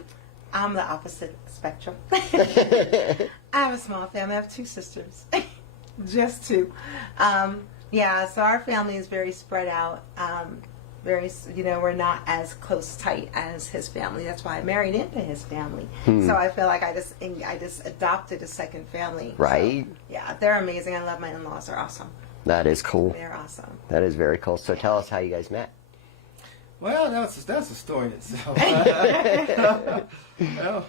I'm the opposite spectrum. I have a small family. I have 2 sisters. Just 2. Yeah, so our family is very spread out. Very, we're not as close tight as his family. That's why I married into his family. So I feel like I just adopted a second family. Right. So, yeah, they're amazing. I love my in-laws. They're awesome. That is cool. They're awesome. That is very cool. So tell us how you guys met. Well, that's a story in itself. Well,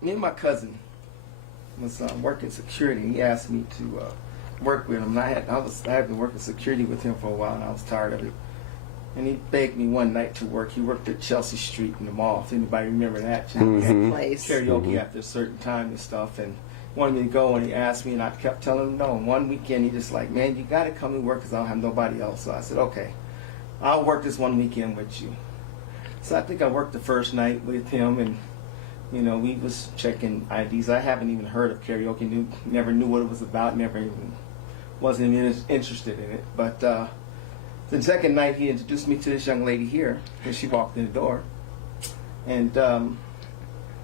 me and my cousin was working security, and he asked me to work with him. And I had been working security with him for a while, and I was tired of it. And he begged me one night to work. He worked at Chelsea Street in the mall. If anybody remember that? Place. Karaoke after a certain time and stuff, and wanted me to go, and he asked me, and I kept telling him no. And one weekend, he just like, man, you got to come and work because I don't have nobody else. So I said, okay, I'll work this one weekend with you. So I think I worked the first night with him, and we was checking IDs. I haven't even heard of karaoke. Never knew what it was about. Wasn't even interested in it. But the second night, he introduced me to this young lady here, and she walked in the door, and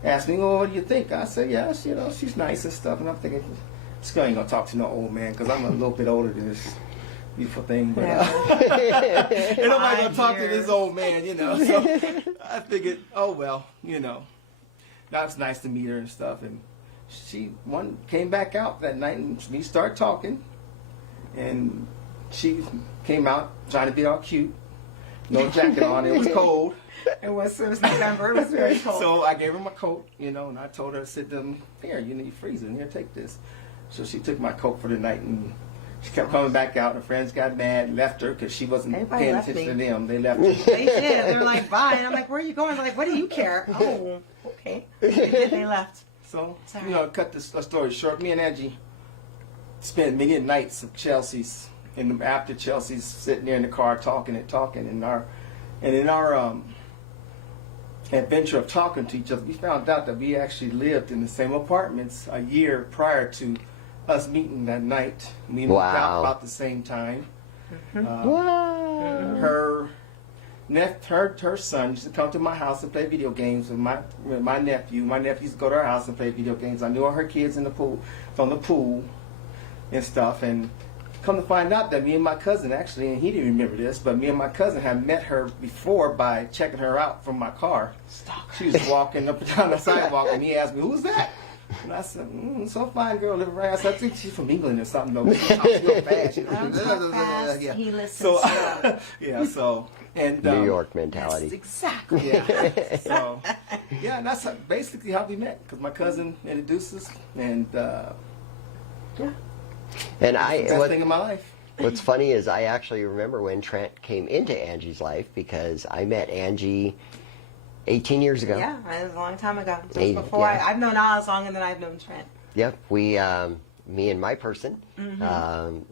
asked me, well, what do you think? I said, yeah, she's nice and stuff. And I'm thinking, this girl ain't gonna talk to no old man, because I'm a little bit older than this beautiful thing. But ain't nobody gonna talk to this old man, So I figured, oh well, that was nice to meet her and stuff. And she came back out that night, and we started talking. And she came out trying to be all cute, no jacket on. It was cold. It was November. It was very cold. So I gave her my coat, and I told her, I said, here, you're freezing. Here, take this. So she took my coat for the night, and she kept coming back out. Her friends got mad, left her because she wasn't paying attention to them. They left her. They did. They were like, bye. And I'm like, where are you going? They're like, what do you care? Oh, okay. They left. So, cut this story short. Me and Angie spent many nights of Chelsea's, and after Chelsea's sitting there in the car talking, and in our adventure of talking to each other, we found out that we actually lived in the same apartments a year prior to us meeting that night. We moved out about the same time. Her son used to come to my house and play video games with my nephew. My nephew used to go to her house and play video games. I knew all her kids in the pool, from the pool and stuff. And come to find out that me and my cousin actually, and he didn't remember this, but me and my cousin had met her before by checking her out from my car. She was walking up and down the sidewalk, and he asked me, "Who's that?" And I said, "So fine girl living around." I think she's from England or something. Though she talks real fast. Yeah. He listens. So and New York mentality. Yes, exactly. Yeah. So and that's basically how we met, because my cousin introduced us, and And that's the best thing in my life. What's funny is I actually remember when Trent came into Angie's life, because I met Angie 18 years ago. Yeah, it was a long time ago. Just before I've known Oz longer than I've known Trent. Yep, we, me and my person,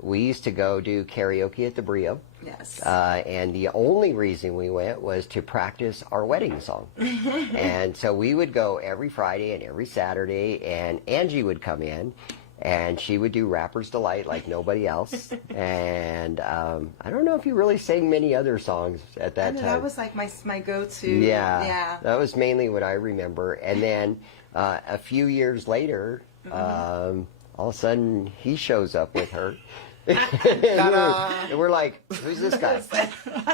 we used to go do karaoke at the Brio. Yes. And the only reason we went was to practice our wedding song. And so we would go every Friday and every Saturday, and Angie would come in, and she would do Rapper's Delight like nobody else. And I don't know if you really sang many other songs at that time. That was like my go-to. Yeah, that was mainly what I remember. And then a few years later, all of a sudden he shows up with her. And we're like, who's this guy?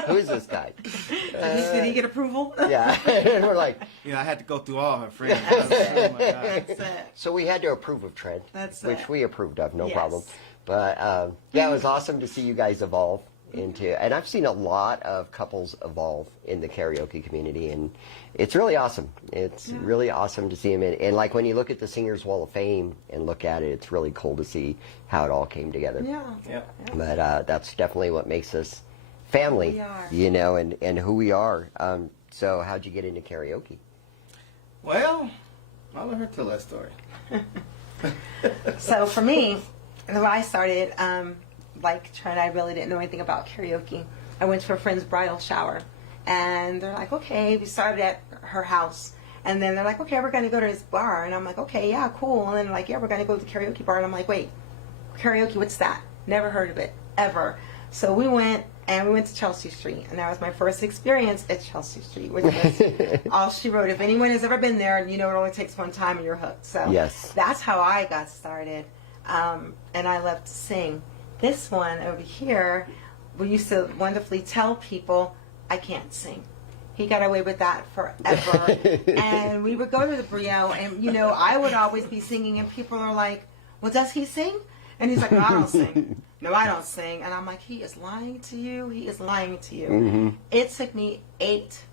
Who's this guy? Did he get approval? Yeah. And we're like, I had to go through all her friends. Oh my God. so we had to approve of Trent, which it. we approved of, no Yes. problem. But it was awesome to see you guys evolve into, and I've seen a lot of couples evolve in the karaoke community, and it's really awesome. It's really awesome to see them and like when you look at the Singers Wall of Fame and look at it, it's really cool to see how it all came together. Yeah. But that's definitely what makes us family, and who we are. So how'd you get into karaoke? Well, I'll let her tell that story. So for me, when I started, like Trent, I really didn't know anything about karaoke. I went to a friend's bridal shower, and they're like, okay, we started at her house. And then they're like, okay, we're going to go to this bar. And I'm like, okay, yeah, cool. And then they're like, yeah, we're going to go to the karaoke bar. And I'm like, wait, karaoke, what's that? Never heard of it, ever. So we went, And we went to Chelsea Street, and that was my first experience at Chelsea Street, which was all she wrote. If anyone has ever been there, you know it only takes one time and you're hooked. So Yes. that's how I got started, and I love to sing. This one over here, we used to wonderfully tell people, I can't sing. He got away with that forever. And we would go to the Brio, and, you know, I would always be singing, and people are like, well, does he sing? And he's like, no, I don't sing. No, I don't sing. And I'm like, he is lying to you. He is lying to you. It took me 8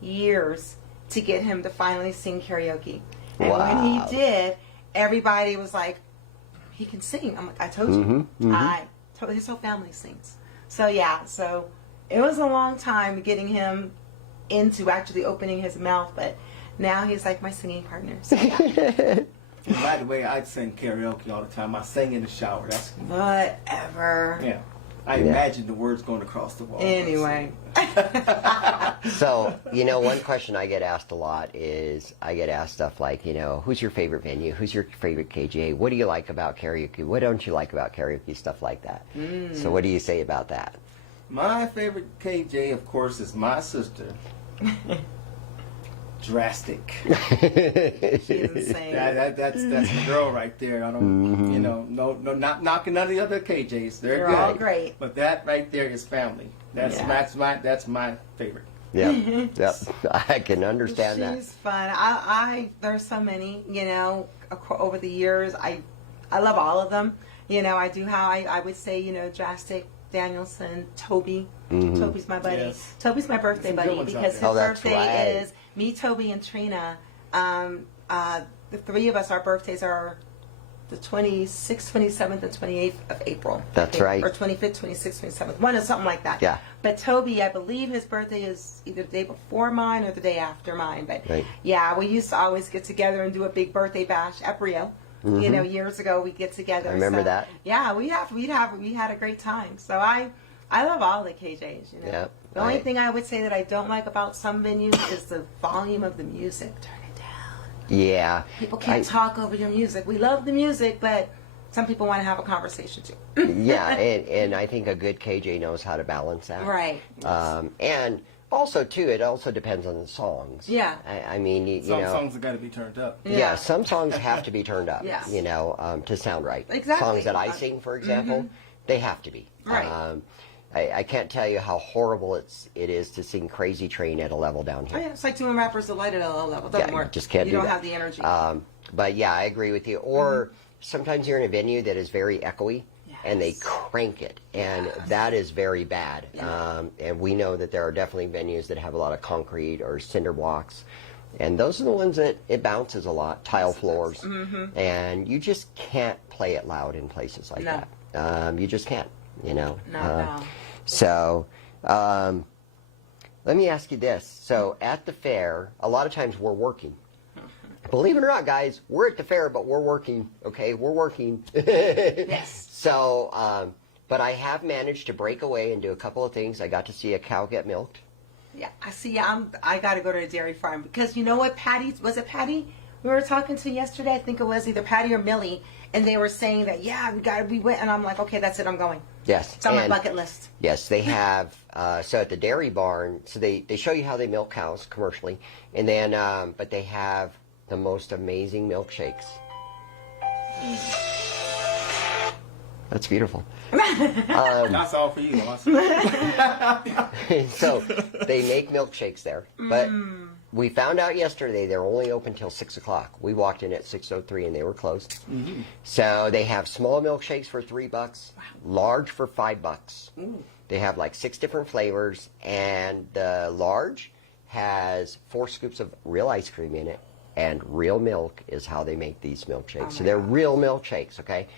years to get him to finally sing karaoke. And when he did, everybody was like, he can sing. I'm like, I told you. His whole family sings. So, yeah, so it was a long time getting him into actually opening his mouth, but now he's like my singing partner. So, yeah. And by the way, I sing karaoke all the time. I sing in the shower. That's Whatever. yeah. I imagine the words going across the wall. Anyway. So, you know, one question I get asked a lot is I get asked stuff like, you know, who's your favorite venue? Who's your favorite KJ? What do you like about karaoke? What don't you like about karaoke? Stuff like that. So what do you say about that? My favorite KJ, of course, is my sister. Drastic. She's insane. That's the girl right there. I don't, you know, no, not knocking none of the other KJs. They're They're all great. But that right there is family. That's that's my favorite. Yeah, yep. I can understand that. She's fun. There's so many, you know, over the years. I love all of them. You know, I do how I would say, you know, Drastic, Danielson, Toby. Toby's my buddy. Yes. Toby's my birthday Some good buddy ones out because there. his that's birthday right. is me, Toby, and Trina. The 3 of us, our birthdays are the 26th, 27th, and 28th of April. That's right. Or 25th, 26th, 27th. One is something like that. Yeah. But Toby, I believe his birthday is either the day before mine or the day after mine. But Right. yeah, we used to always get together and do a big birthday bash at Brio. You know, years ago we'd get together. I remember that. Yeah, we had a great time. So I love all the KJs. You know, Yeah, the only thing I would say that I don't like about some venues is the volume of the music. Turn it down. Yeah. People can't talk over your music. We love the music, but some people want to have a conversation too. Yeah, and I think a good KJ knows how to balance that. Right. And also, too, it also depends on the songs. Yeah. I mean, you Some know. songs have got to be turned up. Yeah, some songs have to be turned up, Yes. you know, to sound right. Exactly. Songs that I sing, for example, they have to be. Right. I can't tell you how horrible it is to sing Crazy Train at a level down Oh, here. yeah, it's like doing Rappers Delight at a low level. Doesn't Yeah, work. you just can't You do don't that. have the energy. But yeah, I agree with you. Or sometimes you're in a venue that is very echoey, and they Yes. crank it, and that is very bad. Yeah. And we know that there are definitely venues that have a lot of concrete or cinder blocks, and those are the ones that it bounces a lot, tile floors, and you just can't play it loud in places like No. that. You just can't, you know. No. So, let me ask you this. So, at the fair, a lot of times we're working. Believe it or not, guys, we're at the fair, but we're working. Okay, we're working. Yes. So, but I have managed to break away and do a couple of things. I got to see a cow get milked. Yeah, I see. I got to go to a dairy farm because you know what, Patty? Was it Patty we were talking to yesterday? I think it was either Patty or Millie, and they were saying that we went, and I'm like, okay, that's it, I'm going. Yes. It's on my and- bucket list. Yes, they have. So at the dairy barn, so they show you how they milk cows commercially, and then but they have the most amazing milkshakes. That's beautiful. That's all for you. Awesome. So they make milkshakes there, but we found out yesterday they're only open till 6 o'clock. We walked in at 6:03 and they were closed. So they have small milkshakes for $3, large for $5. They have like 6 different flavors, and the large has 4 scoops of real ice cream in it, and real milk is how they make these milkshakes. So they're real milkshakes, okay?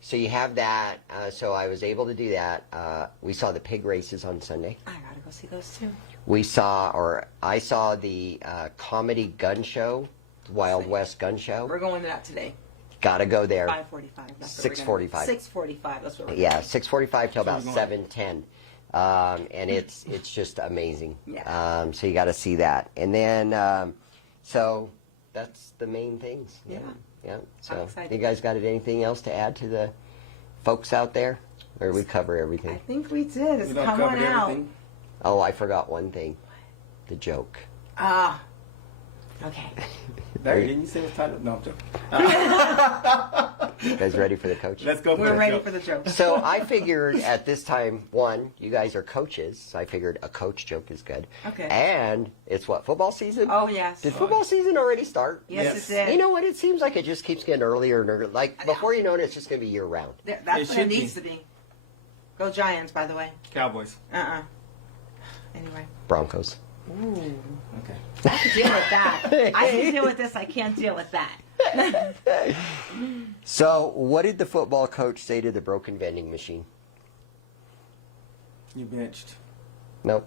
So you have that. So I was able to do that. We saw the pig races on Sunday. I gotta go see those too. I saw the comedy gun show, Wild West gun show. We're going to that today. Gotta go there. 5:45. 6:45. 6:45. That's what we're Yeah, going. 6:45 till about we're going. 7:10, and it's just amazing. Yeah. So you got to see that, and then so that's the main things. Yeah. Yeah. I'm So excited. you guys got anything else to add to the folks out there? Or we cover I everything? think we did. It's We don't come cover on out. everything. Oh, I forgot one thing. The joke. Ah. Okay. Larry, didn't you say it was titled? No, I'm joking. You guys ready for the coach? Let's go. We're ready for the joke. So I figured at this time, one, you guys are coaches. So I figured a coach joke is good. Okay. And it's what, football season? Oh, yes. Did football season already start? Yes, Yes. it did. You know what? It seems like it just keeps getting earlier and earlier. Like, before you know it, it's just going to be year round. That's It what it should needs to be. Go Giants, by the way. Cowboys. Anyway. Broncos. Ooh. Okay. I can deal with that. I can deal with this. I can't deal with that. So, what did the football coach say to the broken vending machine? You benched. Nope.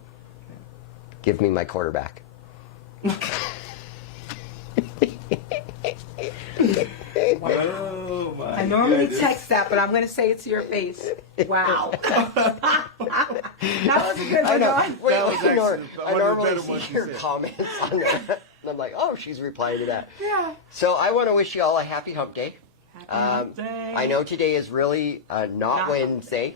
Give me my quarterback. Oh, my I normally goodness. text that, but I'm going to say it to your face. Wow. That was a good one, Dawn. That was actually I one of the normally better see ones you your said. comments on that. And I'm like, oh, she's replying to that. Yeah. So I want to wish you all a happy hump day. Hump day. I know today is really not Not- Wednesday,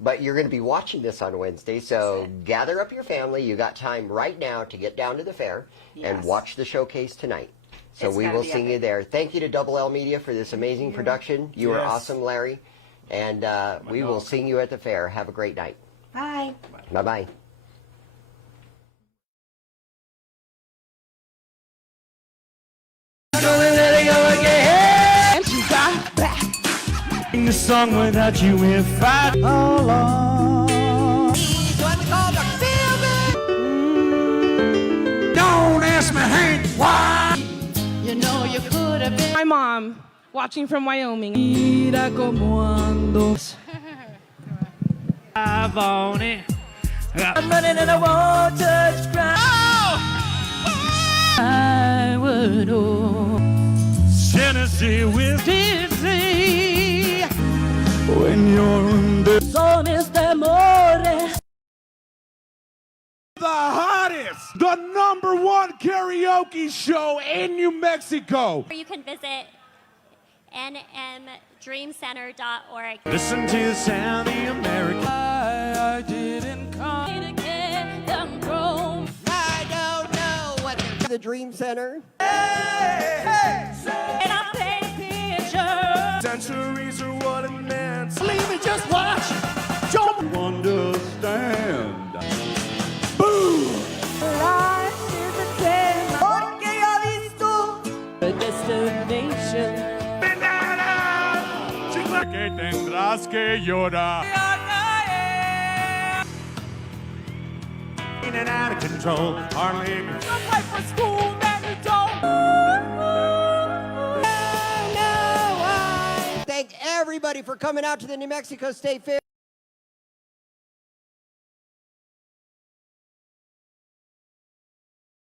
but you're going to be watching this on Wednesday. So gather up your family. You got time right now to get down to the fair and Yes. watch the showcase tonight. So It's we gotta will be see you epic. there. Thank you to Double L Media for this amazing production. You were Yes. awesome, Larry. And we will dog. see you at the fair. Have a great night. Bye. Bye-bye. Sing the song without you if I don't ask me, Hank, why? You know you could have been. My mom, watching from Wyoming. Mira como ando. I've on it. I'm running and I won't touch ground. I would know. Tennessee with Tennessee. When you're under. Son este amores. The hottest, the #1 karaoke show in New Mexico. You can visit nmdreamcenter.org. Listen to the sound of America. I didn't come to get them grown. I don't know what the Dream Center. And I take pictures. Centuries are what it meant. Leave me, just watch. Don't understand. Boom! Life is a game. Porque ya visto a destination. Banana! Chica que tendrás que llorar. In and out of control. Hardly. Don't fight for school, man, you don't. Thank everybody for coming out to the New Mexico State Fair.